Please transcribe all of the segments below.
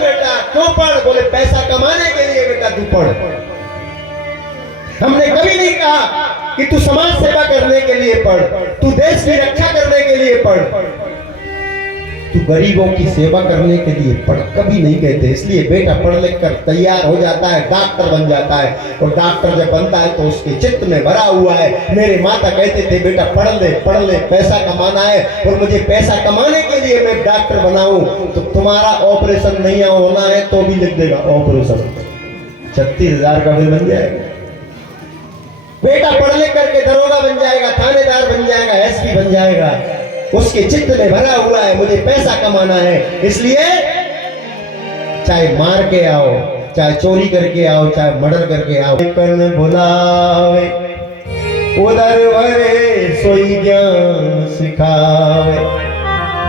बेटा क्यों पढ़? बोले पैसा कमाने के लिए बेटा तू पढ़। हमने कभी नहीं कहा कि तू समाज सेवा करने के लिए पढ़, तू देश की रक्षा करने के लिए पढ़, तू गरीबों की सेवा करने के लिए पढ़, कभी नहीं कहते। इसलिए बेटा पढ़ लिख कर तैयार हो जाता है, डॉक्टर बन जाता है, और डॉक्टर जब बनता है तो उसके चित्त में भरा हुआ है। मेरे माता कहते थे बेटा पढ़ ले पैसा कमाना है, और मुझे पैसा कमाने के लिए मैं डॉक्टर बनाऊं। तो तुम्हारा ऑपरेशन नहीं होना है तो भी लिख देगा ऑपरेशन, 36,000 का बिल बन जाएगा। बेटा पढ़ लिख करके दरोगा बन जाएगा, थानेदार बन जाएगा, एसपी बन जाएगा। उसके चित्त में भरा हुआ है मुझे पैसा कमाना है। इसलिए चाहे मार के आओ, चाहे चोरी करके आओ, चाहे मर्डर करके आओ, कर्ण बुलावे उधर भरे सोई ज्ञान सिखावे।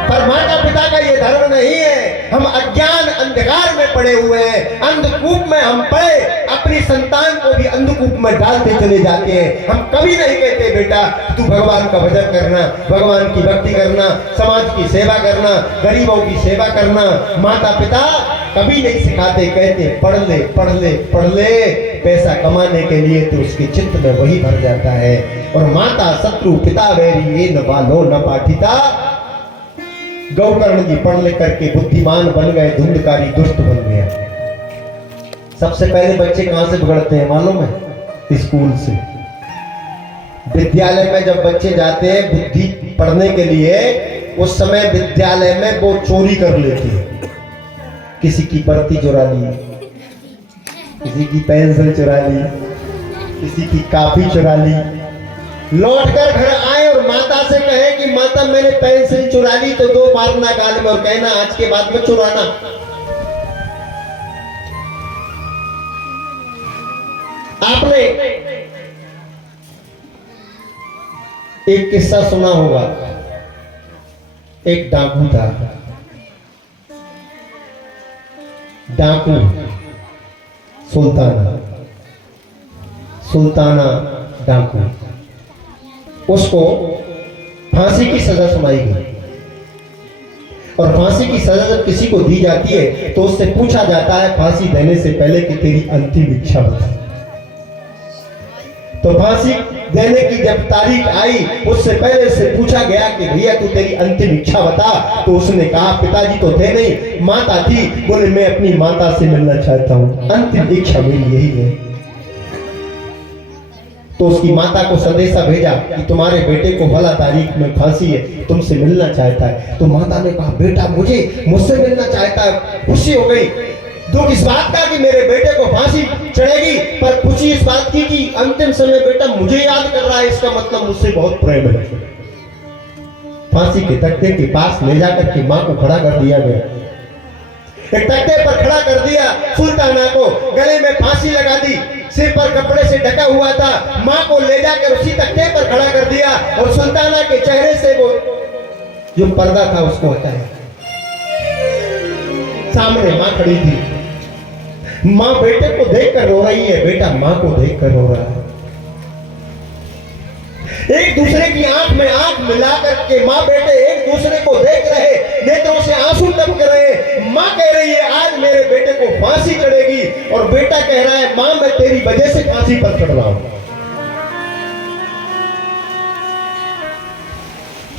पर माता पिता का ये धर्म नहीं है। हम अज्ञान अंधकार में पड़े हुए हैं, अंधकूप में हम पड़े, अपनी संतान को भी अंधकूप में डालते चले जाते हैं। हम कभी नहीं कहते बेटा तू भगवान का भजन करना, भगवान की भक्ति करना, समाज की सेवा करना, गरीबों की सेवा करना। माता पिता कभी नहीं सिखाते, कहते पढ़ ले पढ़ ले पढ़ ले। पैसा कमाने के लिए तो उसके चित्त में वही भर जाता है। और माता शत्रु पिता वैरी, ये न बालो न पाठिता। गौकर्ण जी पढ़ लिख करके बुद्धिमान बन गए, धुंधकारी दुष्ट बन गया। सबसे पहले बच्चे कहां से बिगड़ते हैं मालूम है? स्कूल से। विद्यालय में जब बच्चे जाते हैं बुद्धि पढ़ने के लिए, उस समय विद्यालय में वो चोरी कर लेते हैं। किसी की बर्ती चुरा ली, किसी की पेंसिल चुरा ली, किसी की कॉपी चुरा ली। लौटकर घर आए और माता से कहे कि माता मैंने पेंसिल चुरा ली, तो 2 मारना गाल में और कहना आज के बाद में चुराना। आपने एक किस्सा सुना होगा। एक डाकू था, डाकू सुल्ताना डाकू। उसको फांसी की सजा सुनाई गई, और फांसी की सजा जब किसी को दी जाती है तो उससे पूछा जाता है फांसी देने से पहले कि तेरी अंतिम इच्छा बता। तो फांसी देने की जब तारीख आई, उससे पहले से पूछा गया कि भैया तू तेरी अंतिम इच्छा बता। तो उसने कहा पिताजी तो थे नहीं, माता थी। बोले मैं अपनी माता से मिलना चाहता हूँ, अंतिम इच्छा मेरी यही है। तो उसकी माता को संदेशा भेजा कि तुम्हारे बेटे को भला तारीख में फांसी है, तुमसे मिलना चाहता है। तो माता ने कहा बेटा मुझसे मिलना चाहता है। खुशी हो गई। दुख इस बात का कि मेरे बेटे को फांसी चढ़ेगी, पर खुशी इस बात की कि अंतिम समय बेटा मुझे याद कर रहा है, इसका मतलब मुझसे बहुत प्रेम है। फांसी के तख्ते के पास ले जाकर के मां को खड़ा कर दिया गया। एक तख्ते पर खड़ा कर दिया, सुल्ताना को गले में फांसी लगा दी, सिर पर कपड़े से ढका हुआ था। मां को ले जाकर उसी तख्ते पर खड़ा कर दिया, और सुल्ताना के चेहरे से वो जो पर्दा था उसको हटाया। सामने मां खड़ी थी। मां बेटे को देखकर रो रही है, बेटा मां को देखकर रो रहा है। एक दूसरे की आंख में आंख मिलाकर के मां बेटे एक दूसरे को देख रहे, नेत्रों से आंसू टपक रहे। मां कह रही है आज मेरे बेटे को फांसी चढ़ेगी, और बेटा कह रहा है मां मैं तेरी वजह से फांसी पर चढ़ रहा हूं।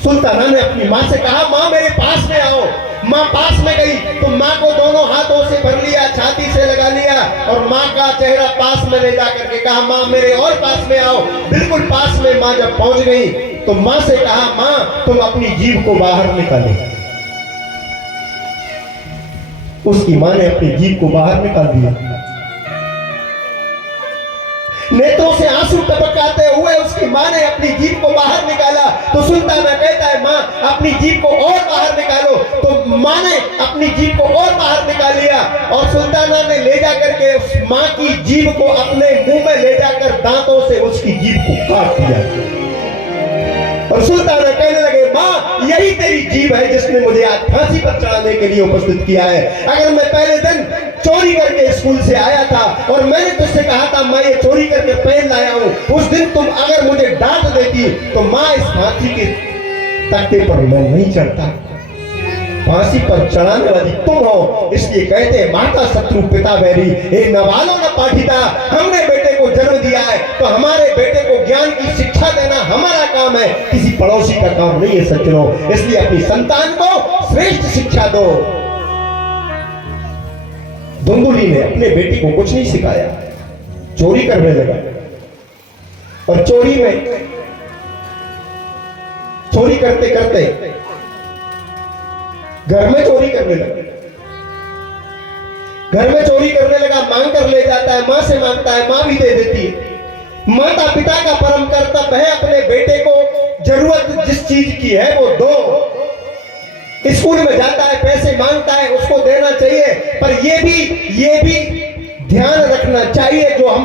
सुल्ताना ने अपनी मां से कहा मां मेरे पास में आओ। मां पास में गई तो मां को दोनों हाथों से भर लिया, छाती से लगा लिया, और मां का चेहरा पास में ले जाकर के कहा मां मेरे और पास में आओ। बिल्कुल पास में मां जब पहुंच गई तो मां से कहा मां तुम अपनी जीभ को बाहर निकालो। उसकी मां ने अपनी जीभ को बाहर निकाल दिया। नेत्रों से आंसू टपकाते हुए उसकी मां ने अपनी जीभ को बाहर निकाला। तो सुल्ताना कहता है मां अपनी जीभ को और बाहर निकालो। तो मां ने अपनी जीभ को और बाहर निकाल लिया, और सुल्ताना ने ले जाकर के उस मां की जीभ को अपने मुंह में ले जाकर दांतों से उसकी जीभ को काट दिया। और सुल्ताना कहने लगे मां यही तेरी जीभ है जिसने मुझे आज फांसी पर चढ़ाने के लिए उपस्थित किया है। अगर मैं पहले दिन चोरी करके स्कूल से आया था और मैंने तुझसे कहा था मैं ये चोरी करके पेन लाया हूं, उस दिन तुम अगर मुझे डांट देती तो मां इस फांसी के तख्ते पर मैं नहीं चढ़ता। फांसी पर चढ़ाने वाली तुम हो। इसलिए कहते हैं माता शत्रु पिता बैरी, हे नवालो न पाठिता, हमने बेटे को जन्म दिया है तो हमारे बेटे को ज्ञान की शिक्षा देना हमारा काम है, किसी पड़ोसी का काम नहीं है सज्जनों। इसलिए अपनी संतान को श्रेष्ठ शिक्षा दो। दुंदुली ने अपने बेटी को कुछ नहीं सिखाया, चोरी करने लगा और चोरी करते करते घर में चोरी करने लगा। घर में चोरी करने लगा, मांग कर ले जाता है, मां से मांगता है, मां भी दे देती है। माता पिता का परम कर्तव्य है अपने बेटे को जरूरत जिस चीज की है वो दो। स्कूल में जाता है, पैसे मांगता है, उसको देना चाहिए, पर ये भी ध्यान रखना चाहिए जो हम